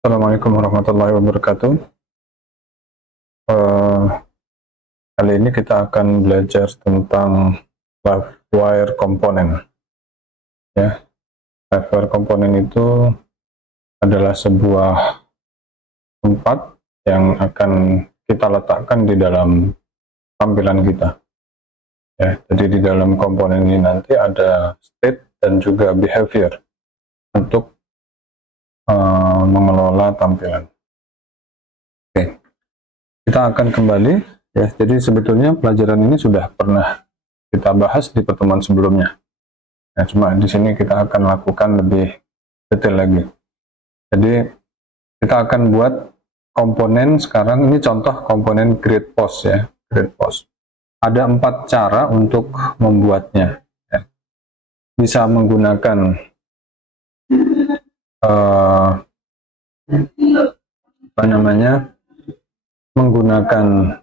Assalamualaikum warahmatullahi wabarakatuh. Eh, Kali ini kita akan belajar tentang LiveWire komponen. Ya, LiveWire komponen itu adalah sebuah tempat yang akan kita letakkan di dalam tampilan kita. Ya, jadi di dalam komponen ini nanti ada state dan juga behavior untuk mengelola tampilan. Oke, kita akan kembali. Ya, jadi sebetulnya pelajaran ini sudah pernah kita bahas di pertemuan sebelumnya. Nah, cuma di sini kita akan lakukan lebih detail lagi. Jadi kita akan buat komponen sekarang, ini contoh komponen create post ya, create post. Ada 4 cara untuk membuatnya. Ya. Bisa menggunakan apa namanya, menggunakan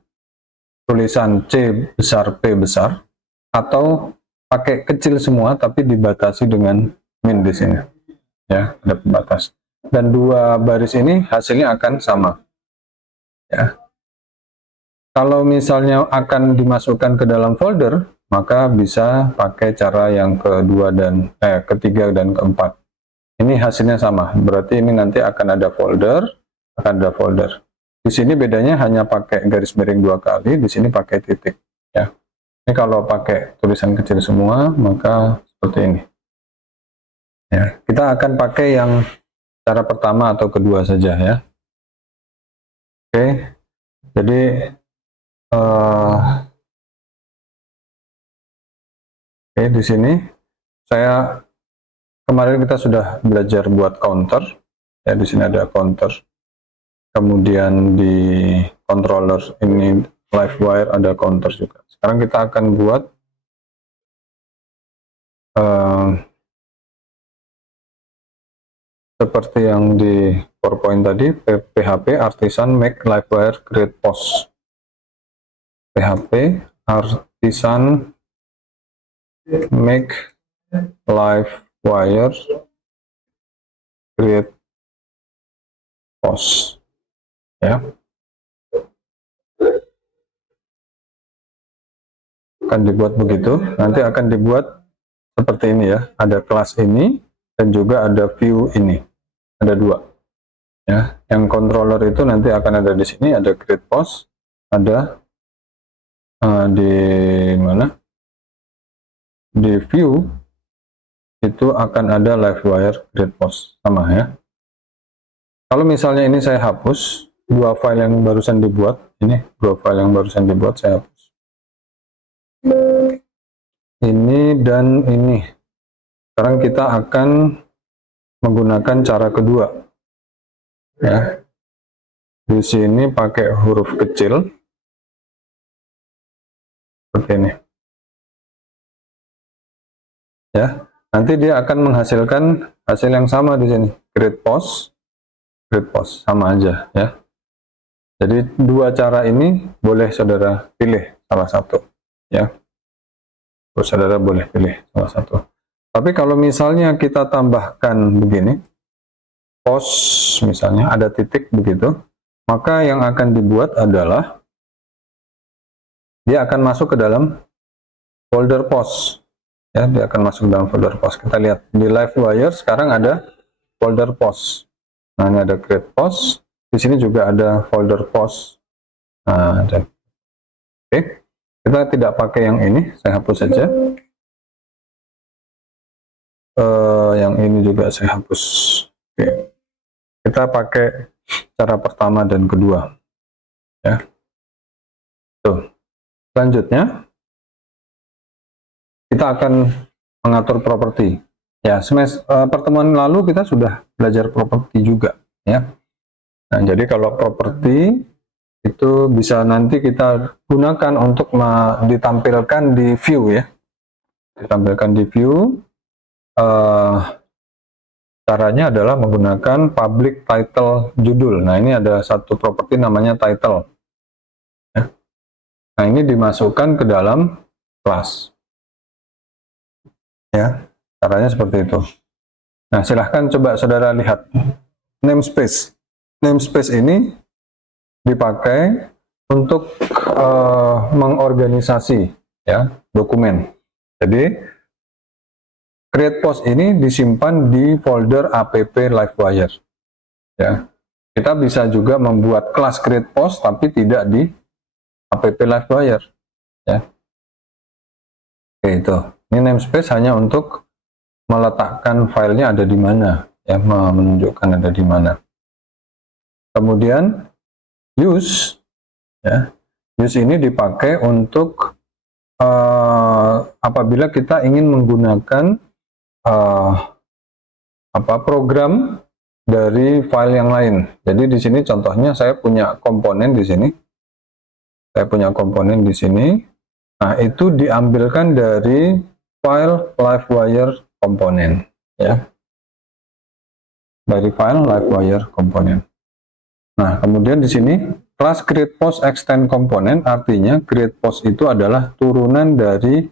tulisan C besar P besar, atau pakai kecil semua tapi dibatasi dengan min di sini. Ya, ada pembatas. Dan dua baris ini hasilnya akan sama. Ya. Kalau misalnya akan dimasukkan ke dalam folder, maka bisa pakai cara yang ketiga dan keempat. Ini hasilnya sama, berarti ini nanti akan ada folder, Di sini bedanya hanya pakai garis miring 2 kali, di sini pakai titik. Ya. Ini kalau pakai tulisan kecil semua, maka seperti ini. Ya, kita akan pakai yang cara pertama atau kedua saja ya. Oke, jadi di sini kemarin kita sudah belajar buat counter. Ya, di sini ada counter. Kemudian di controller ini LiveWire ada counter juga. Sekarang kita akan buat seperti yang di PowerPoint tadi, PHP artisan make LiveWire create post. PHP artisan make LiveWire create post. Ya. Akan dibuat begitu, nanti akan dibuat seperti ini ya, ada kelas ini dan juga ada view ini, ada 2 ya. Yang controller itu nanti akan ada di sini, ada create post, ada di mana, di view itu akan ada LiveWire create post, sama ya. Kalau misalnya ini saya hapus 2 file yang barusan dibuat, ini 2 file yang barusan dibuat saya hapus, ini dan ini. Sekarang kita akan menggunakan cara kedua ya. Di sini pakai huruf kecil seperti ini ya. Nanti dia akan menghasilkan hasil yang sama di sini, create post sama aja ya. Jadi 2 cara ini boleh saudara pilih salah satu ya. Terus saudara boleh pilih salah satu. Tapi kalau misalnya kita tambahkan begini, post misalnya ada titik begitu, maka yang akan dibuat adalah dia akan masuk ke dalam folder post ya. Dia akan masuk ke dalam folder post. Kita lihat di LiveWire sekarang ada folder post. Nah, ini ada create post, di sini juga ada folder post. Nah, oke, kita tidak pakai yang ini, saya hapus saja. Yang ini juga saya hapus. Oke, kita pakai cara pertama dan kedua ya. Tuh. Selanjutnya kita akan mengatur properti ya. Pertemuan lalu kita sudah belajar properti juga ya. Nah, jadi kalau properti itu bisa nanti kita gunakan untuk ditampilkan di view ya. Ditampilkan di view, caranya adalah menggunakan public title judul. Nah, ini ada satu properti namanya title ya. Nah, ini dimasukkan ke dalam kelas ya. Caranya seperti itu. Nah, silahkan coba saudara lihat namespace. namespace ini dipakai untuk mengorganisasi ya dokumen. Jadi create post ini disimpan di folder app Livewire. Ya, kita bisa juga membuat kelas create post tapi tidak di app Livewire. Ya, oke itu. Ini namespace hanya untuk meletakkan filenya ada di mana, ya, menunjukkan ada di mana. Kemudian use, ya, use ini dipakai untuk apabila kita ingin menggunakan program dari file yang lain. Jadi di sini contohnya saya punya komponen di sini. Saya punya komponen di sini. Nah, itu diambilkan dari file Livewire komponen, ya. Dari file Livewire komponen. Nah, kemudian di sini kelas create post extend komponen, artinya create post itu adalah turunan dari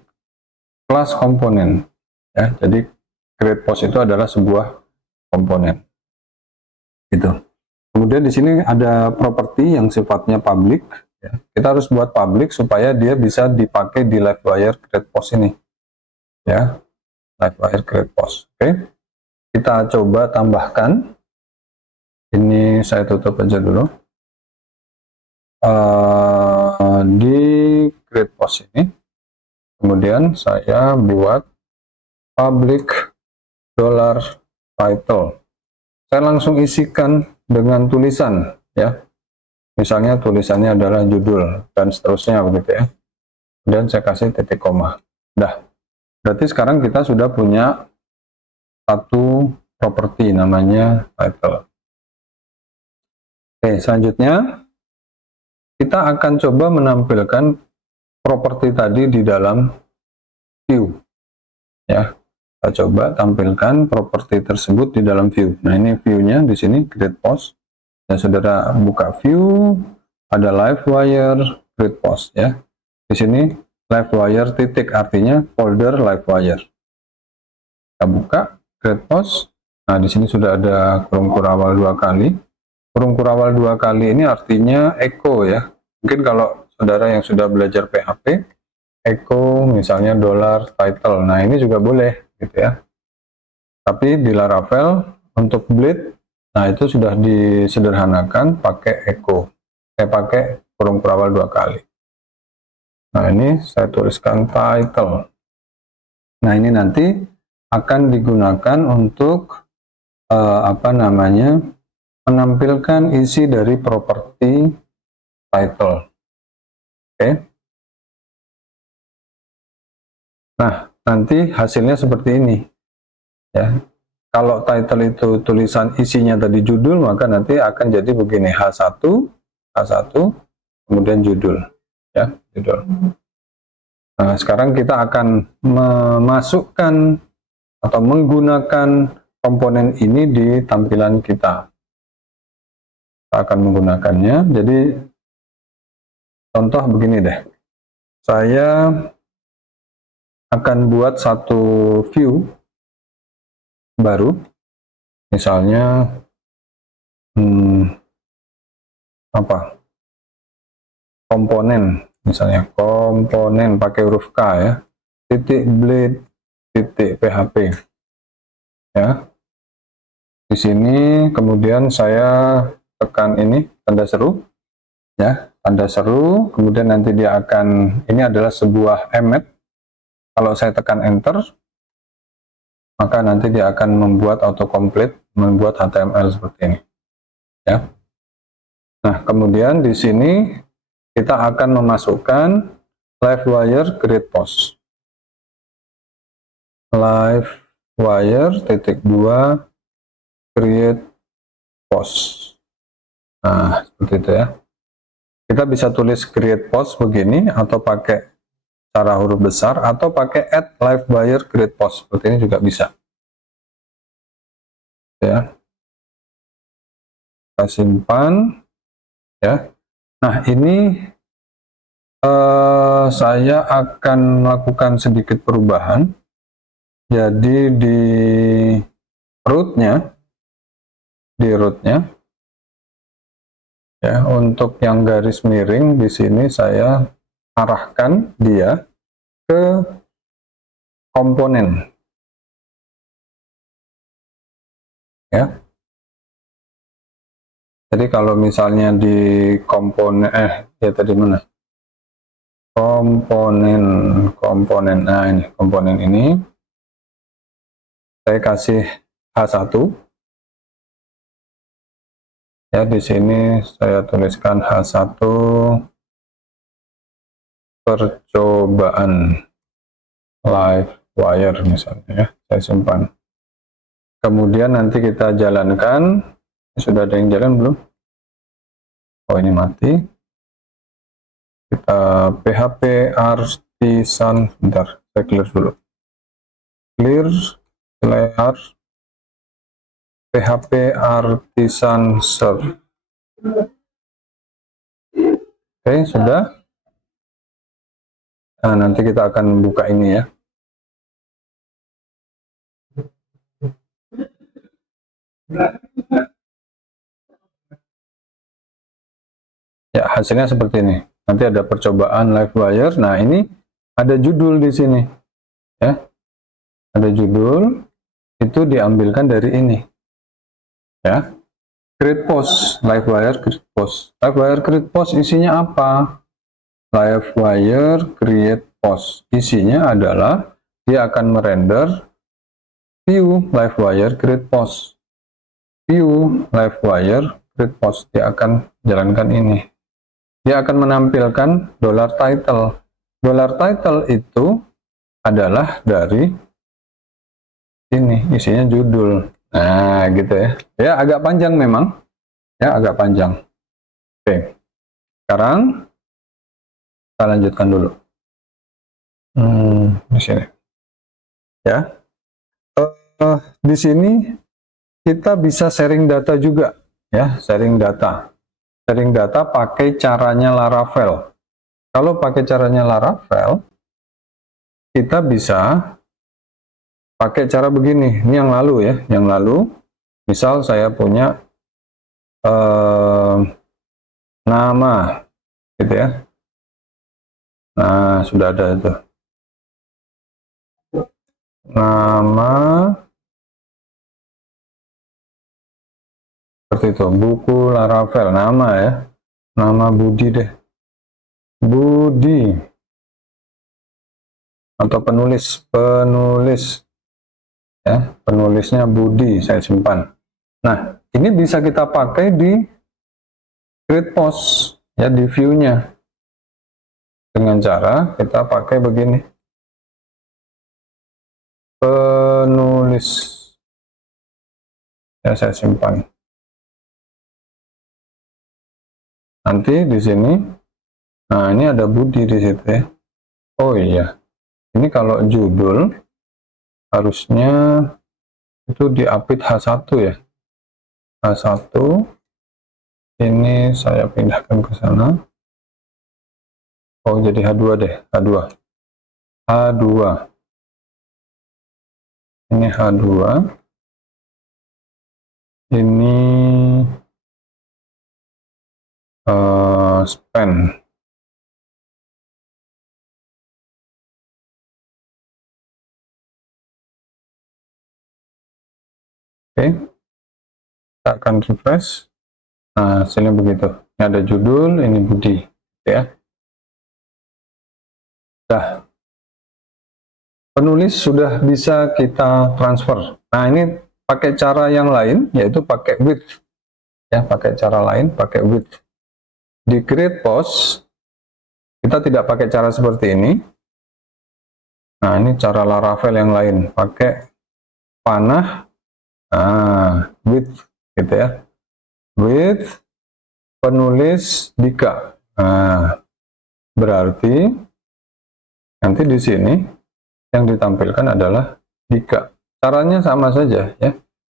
kelas komponen, ya. Jadi create post itu adalah sebuah komponen. Itu. Kemudian di sini ada properti yang sifatnya public, ya. Kita harus buat public supaya dia bisa dipakai di Livewire create post ini, ya. Livewire create post. Oke. Kita coba tambahkan. Ini saya tutup aja dulu. Di create post ini, kemudian saya buat public $title. Saya langsung isikan dengan tulisan, ya. Misalnya tulisannya adalah judul dan seterusnya begitu, ya. Dan saya kasih titik koma. Dah. Berarti sekarang kita sudah punya satu properti namanya title. Oke, selanjutnya kita akan coba menampilkan properti tadi di dalam view, ya. Kita coba tampilkan properti tersebut di dalam view. Nah, ini view-nya di sini create post. Dan saudara buka view, ada Livewire create post, ya. Di sini Livewire titik artinya folder Livewire. Kita buka create post. Nah, di sini sudah ada kurung kurawal 2 kali. Kurung kurawal 2 kali ini artinya echo, ya. Mungkin kalau saudara yang sudah belajar PHP, echo misalnya $title. Nah, ini juga boleh gitu, ya. Tapi di Laravel untuk bleed, nah itu sudah disederhanakan pakai echo. Saya pakai kurung kurawal 2 kali. Nah, ini saya tuliskan title. Nah, ini nanti akan digunakan untuk menampilkan isi dari properti title. Oke. Nah, nanti hasilnya seperti ini, ya. Kalau title itu tulisan isinya tadi judul, maka nanti akan jadi begini, H1, kemudian judul, ya, judul. Nah, sekarang kita akan memasukkan atau menggunakan komponen ini di tampilan kita. Kita akan menggunakannya. Jadi contoh begini deh. Saya akan buat satu view baru. Misalnya komponen, misalnya komponen pakai huruf K, ya. Titik bleed titik PHP, ya. Di sini kemudian saya tekan ini tanda seru, ya, tanda seru. Kemudian nanti dia akan, ini adalah sebuah emmet. Kalau saya tekan enter, maka nanti dia akan membuat autocomplete, membuat HTML seperti ini, ya. Nah, kemudian di sini kita akan memasukkan Livewire create post. Livewire titik 2 create post. Nah, seperti itu, ya. Kita bisa tulis create post begini, atau pakai cara huruf besar, atau pakai add Livewire create post. Seperti ini juga bisa, ya. Kita simpan, ya. Nah, ini saya akan melakukan sedikit perubahan. Jadi di rootnya Ya, untuk yang garis miring di sini saya arahkan dia ke komponen. Ya. Jadi kalau misalnya di komponen ya tadi mana? Komponen. Nah, ini komponen ini saya kasih H1. Ya, di sini saya tuliskan H1 percobaan live wire misalnya ya. Saya simpan. Kemudian nanti kita jalankan. Sudah ada yang jalan belum? Oh, ini mati. Kita PHP artisan, bentar, saya clear dulu. Clear layer PHP artisan serve. Oke, sudah. Nah, nanti kita akan buka ini ya. Ya, hasilnya seperti ini. Nanti ada percobaan live wire. Nah, ini ada judul di sini. Ya. Ada judul, itu diambilkan dari ini. Ya. Create post, live wire create post. Live wire create post isinya apa? Live wire create post. Isinya adalah dia akan merender view live wire create post. View live wire create post. Dia akan jalankan ini. Dia akan menampilkan dollar title. Dollar title itu adalah dari ini, isinya judul. Nah, gitu ya. Ya, agak panjang memang. Ya, agak panjang. Oke. Sekarang kita lanjutkan dulu. Di sini. Ya. Di sini kita bisa sharing data juga, ya, sharing data. Sharing data pakai caranya Laravel. Kalau pakai caranya Laravel, kita bisa pakai cara begini. Ini yang lalu ya, yang lalu. Misal saya punya nama, gitu ya. Nah, sudah ada itu. Nama seperti itu, buku Laravel, nama ya. Nama Budi deh. Budi. Atau penulis ya, penulisnya Budi, saya simpan. Nah, ini bisa kita pakai di create post ya, di view-nya. Dengan cara kita pakai begini. Penulis. Ya, saya simpan. Nanti di sini, nah ini ada Budi di situ ya. Oh iya, ini kalau judul harusnya itu diapit H1 ya. H1 ini saya pindahkan ke sana. Oh, jadi H2 deh, H2. H2. Ini H2. Ini span. Oke, kita akan refresh. Nah, hasilnya begitu. Ini ada judul, ini Budi, ya. Nah, penulis sudah bisa kita transfer. Nah, ini pakai cara yang lain, yaitu pakai with. Ya, pakai cara lain, pakai with. Di create post, kita tidak pakai cara seperti ini. Nah, ini cara Laravel yang lain, pakai panah, with, gitu ya. With penulis Dika. Nah, berarti nanti di sini yang ditampilkan adalah Dika. Caranya sama saja ya.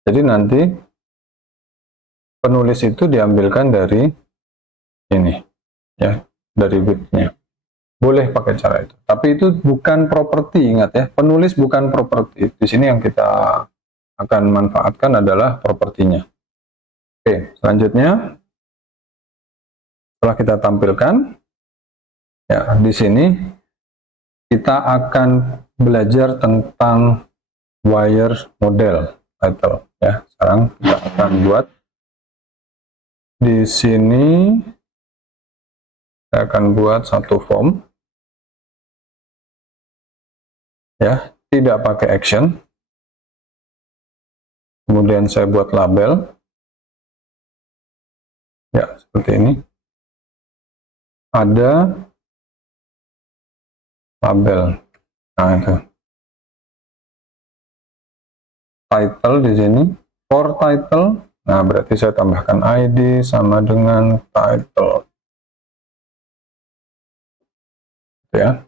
Jadi nanti penulis itu diambilkan dari ini ya, dari with-nya. Boleh pakai cara itu. Tapi itu bukan properti, ingat ya. Penulis bukan properti. Di sini yang kita akan manfaatkan adalah propertinya. Oke, selanjutnya Setelah kita tampilkan, ya di sini kita akan belajar tentang wire model title. Ya, sekarang kita akan buat di sini. Saya akan buat satu form, ya, tidak pakai action. Kemudian saya buat label, ya seperti ini. Ada label, nah itu. Title di sini, for title, nah berarti saya tambahkan ID sama dengan title, ya.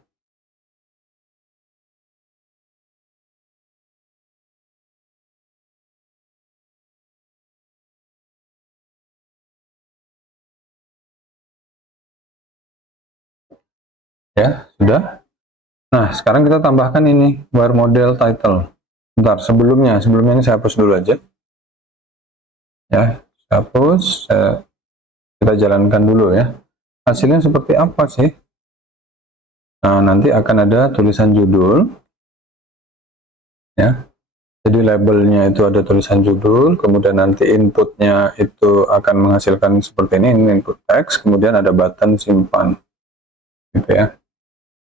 Ya, sudah. Nah, sekarang kita tambahkan ini, wire model title. Bentar, sebelumnya ini saya hapus dulu aja. Ya, saya hapus, kita jalankan dulu ya. Hasilnya seperti apa sih? Nah, nanti akan ada tulisan judul. Ya, jadi labelnya itu ada tulisan judul, kemudian nanti inputnya itu akan menghasilkan seperti ini input teks, kemudian ada button simpan. Gitu ya.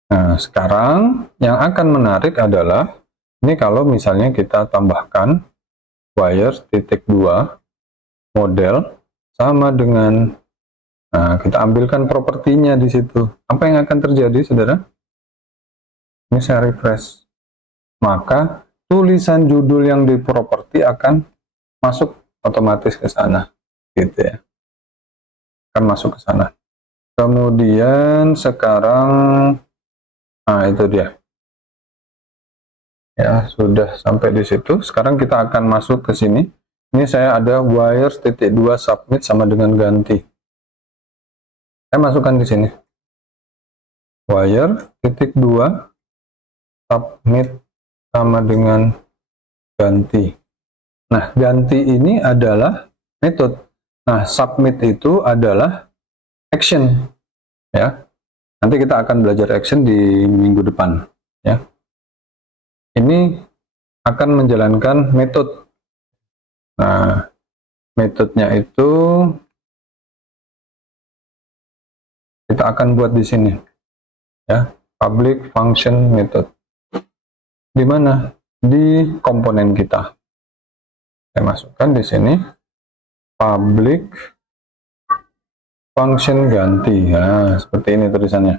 Nah, sekarang yang akan menarik adalah ini kalau misalnya kita tambahkan wire titik 2 model sama dengan, nah kita ambilkan propertinya di situ. Apa yang akan terjadi, saudara? Ini saya refresh. Maka tulisan judul yang di properti akan masuk otomatis ke sana, gitu ya. Akan masuk ke sana. Kemudian sekarang, nah itu dia. Ya, sudah sampai di situ. Sekarang kita akan masuk ke sini. Ini saya ada wire titik 2 submit sama dengan ganti. Saya masukkan di sini. Wire titik 2 submit sama dengan ganti. Nah, ganti ini adalah metode. Nah, submit itu adalah action. Ya. Nanti kita akan belajar action di minggu depan. Ya. Ini akan menjalankan metode. Nah, metodenya itu kita akan buat di sini, ya, public function method. Di mana? Di komponen kita. Saya masukkan di sini public function ganti. Nah, seperti ini tulisannya.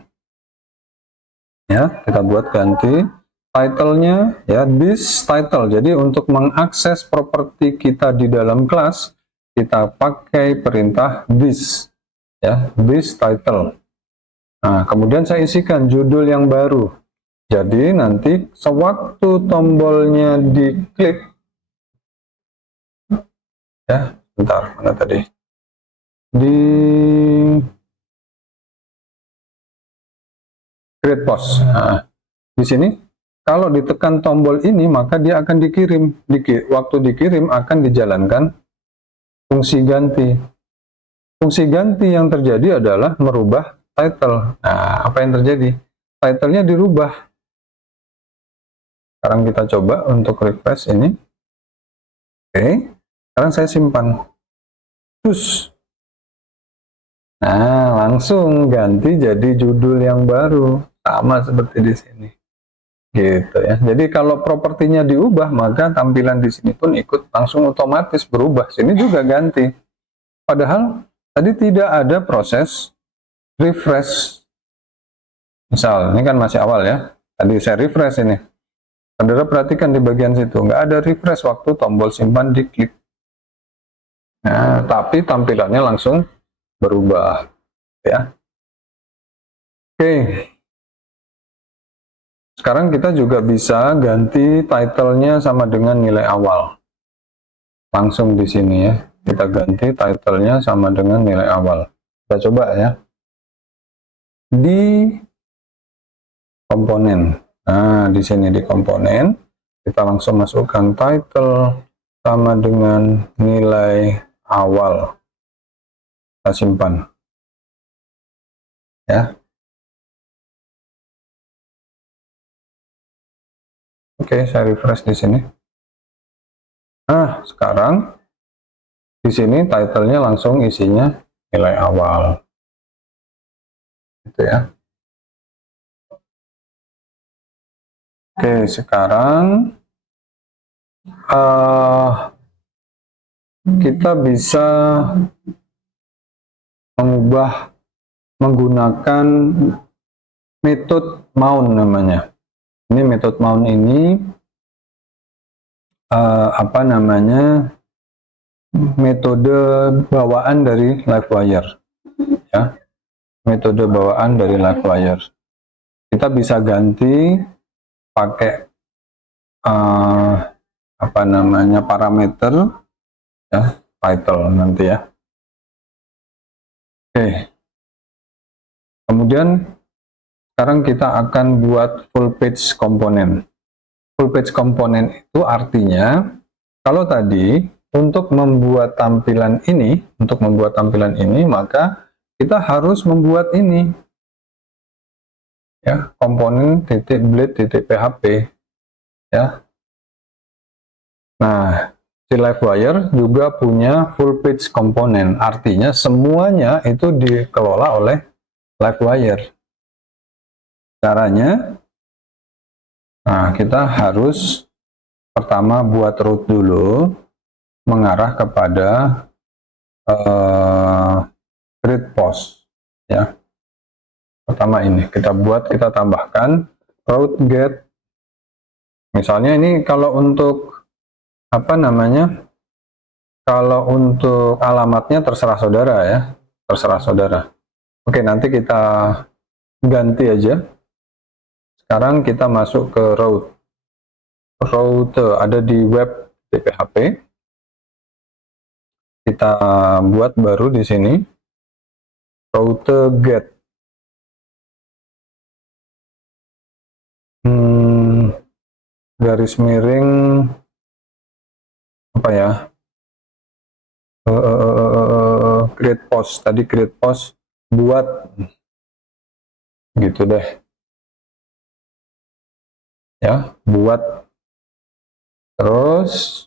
Ya, kita buat ganti. Title-nya ya this title. Jadi untuk mengakses properti kita di dalam kelas, kita pakai perintah this. Ya, this title. Nah, kemudian saya isikan judul yang baru. Jadi nanti sewaktu tombolnya diklik, ya, bentar, mana tadi? Di create post. Nah, di sini kalau ditekan tombol ini maka dia akan dikirim. Waktu dikirim akan dijalankan fungsi ganti. Fungsi ganti yang terjadi adalah merubah title. Nah, apa yang terjadi? Title-nya dirubah. Sekarang kita coba untuk refresh ini. Oke, sekarang saya simpan. Terus, nah langsung ganti jadi judul yang baru, sama seperti di sini. Gitu ya. Jadi kalau propertinya diubah, maka tampilan di sini pun ikut langsung otomatis berubah. Sini juga ganti. Padahal tadi tidak ada proses refresh. Misal, ini kan masih awal ya. Tadi saya refresh ini. Saudara perhatikan di bagian situ, nggak ada refresh waktu tombol simpan diklik. Nah, tapi tampilannya langsung berubah. Ya. Oke. Sekarang kita juga bisa ganti title-nya sama dengan nilai awal. Langsung di sini ya. Kita ganti title-nya sama dengan nilai awal. Kita coba ya. Di komponen. Nah, di sini di komponen kita langsung masukkan title sama dengan nilai awal. Kita simpan. ya. Oke, saya refresh di sini. Nah, sekarang di sini title-nya langsung isinya nilai awal. Gitu ya. Oke, sekarang kita bisa menggunakan metode mount namanya. Ini metode mount ini apa namanya? Metode bawaan dari Livewire, ya. Metode bawaan dari Livewire. Kita bisa ganti pakai apa namanya parameter, ya, title nanti ya. Oke. Kemudian sekarang kita akan buat full page komponen. Full page komponen itu artinya kalau tadi untuk membuat tampilan ini, maka kita harus membuat ini, ya, komponen .blade.php, ya. Nah, si Livewire juga punya full page komponen, artinya semuanya itu dikelola oleh Livewire. Caranya, nah, kita harus pertama buat route dulu, mengarah kepada grid post, ya. Pertama ini kita tambahkan route get. Misalnya ini kalau untuk apa namanya, kalau untuk alamatnya terserah saudara, ya, terserah saudara. Oke, nanti kita ganti aja. Sekarang kita masuk ke route ada di web .php. Kita buat baru di sini route get. Garis miring apa ya, create post, tadi create post buat gitu deh, ya, buat. Terus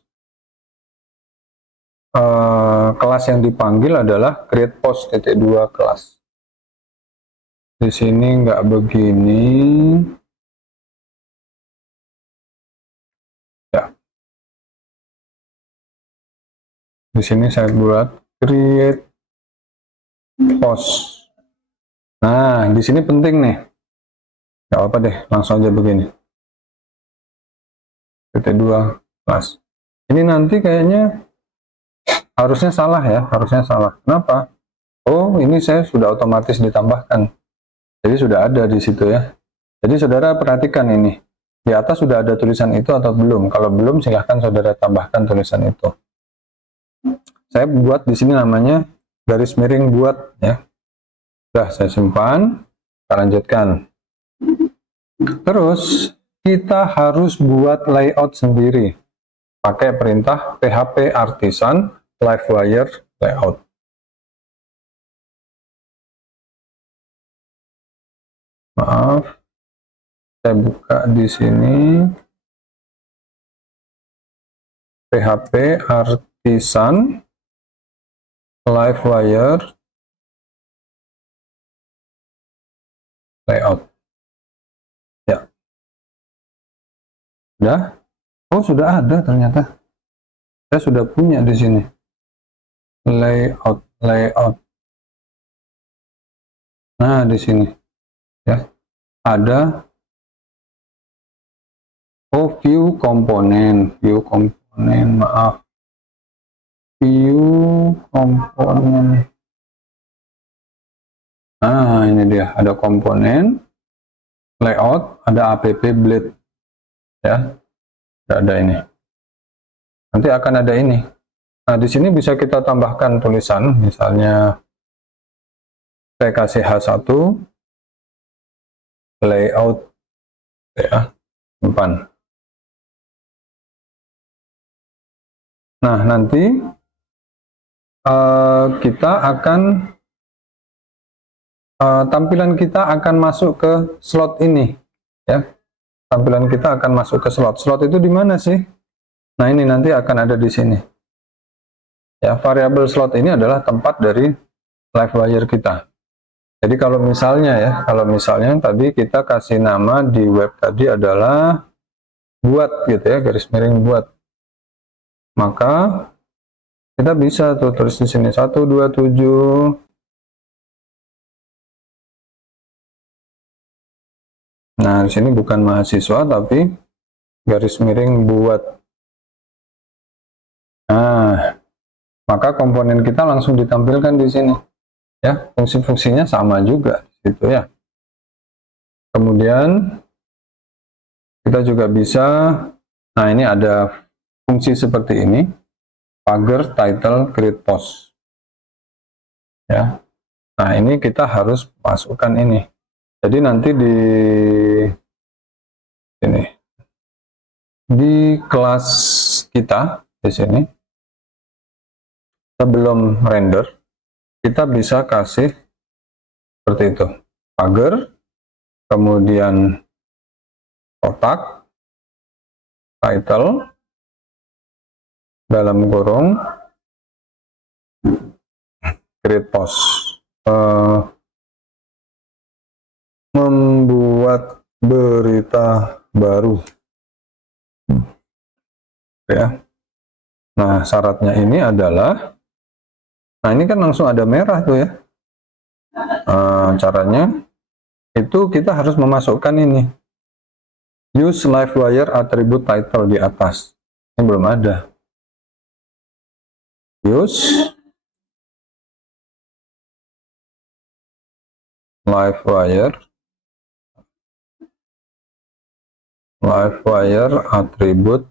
kelas yang dipanggil adalah create post .2 kelas. Di sini nggak begini, ya. Di sini saya buat create post. Nah, di sini penting nih, nggak apa deh, langsung aja begini, .2 kelas. Ini nanti kayaknya harusnya salah, ya, harusnya salah. Kenapa? Oh, ini saya sudah otomatis ditambahkan, jadi sudah ada di situ, ya. Jadi saudara perhatikan ini, di atas sudah ada tulisan itu atau belum. Kalau belum, silahkan saudara tambahkan tulisan itu. Saya buat di sini namanya garis miring buat, ya. Sudah saya simpan, kita lanjutkan. Terus kita harus buat layout sendiri pakai perintah php artisan livewire layout. Maaf, saya buka di sini php artisan livewire layout, ya. Sudah? Oh, sudah ada ternyata. Saya sudah punya di sini layout. Nah, di sini, ya, ada view komponen, maaf, view komponen. Nah, ini dia, ada komponen layout, ada app blade, ya, ada ini. Nanti akan ada ini. Nah, di sini bisa kita tambahkan tulisan, misalnya saya kasih H1 layout, ya, simpan. Nah, nanti kita akan tampilan kita akan masuk ke slot ini, ya. Tampilan kita akan masuk ke slot. Slot itu di mana sih? Nah, ini nanti akan ada di sini. Ya, variabel slot ini adalah tempat dari live wire kita. Jadi kalau misalnya tadi kita kasih nama di web tadi adalah buat gitu ya, garis miring buat. Maka kita bisa tuh tulis di sini 127. Nah, di sini bukan mahasiswa tapi garis miring buat. Nah, maka komponen kita langsung ditampilkan di sini. Ya, fungsi-fungsinya sama juga gitu ya. Kemudian kita juga bisa, nah ini ada fungsi seperti ini, pagar, title, create post. Ya. Nah, ini kita harus masukkan ini. Jadi nanti di sini di kelas kita di sini sebelum render kita bisa kasih seperti itu, pagar, kemudian kotak, title, dalam kurung, create post, membuat berita baru, ya. Nah, syaratnya ini adalah, nah ini kan langsung ada merah tuh ya. Caranya itu kita harus memasukkan ini, use live wire attribute title di atas. Ini belum ada. Use live wire attribute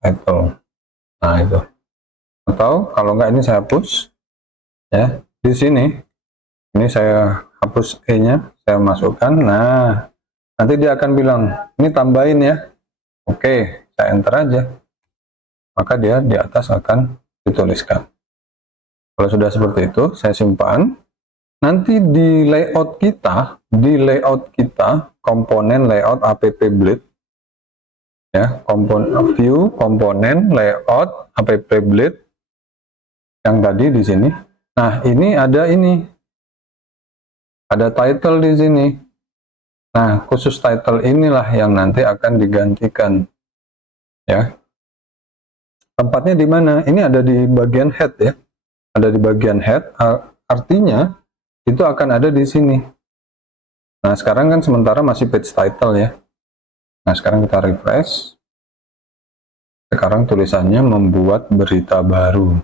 title. Nah, itu. Atau kalau enggak ini saya hapus ya. Di sini ini saya hapus E-nya, saya masukkan. Nah, nanti dia akan bilang, "Ini tambahin ya." Oke, saya enter aja. Maka dia di atas akan dituliskan. Kalau sudah seperti itu, saya simpan. Nanti di layout kita, komponen layout app blade, ya, komponen view, komponen layout app blade yang tadi di sini. Nah, ini ada title di sini. Nah, khusus title inilah yang nanti akan digantikan, ya. Tempatnya di mana? Ini ada di bagian head ya. Ada di bagian head, artinya itu akan ada di sini. Nah, sekarang kan sementara masih page title ya. Nah, sekarang kita refresh. Sekarang tulisannya membuat berita baru.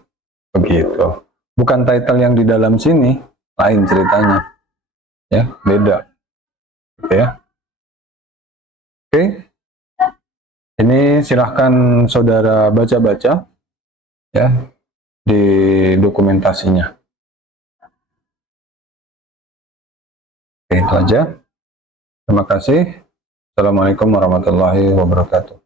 Begitu. Bukan title yang di dalam sini, lain ceritanya. Ya, beda. Gitu ya. Oke. Ini silahkan saudara baca-baca ya di dokumentasinya. Oke, itu aja. Terima kasih. Assalamualaikum warahmatullahi wabarakatuh.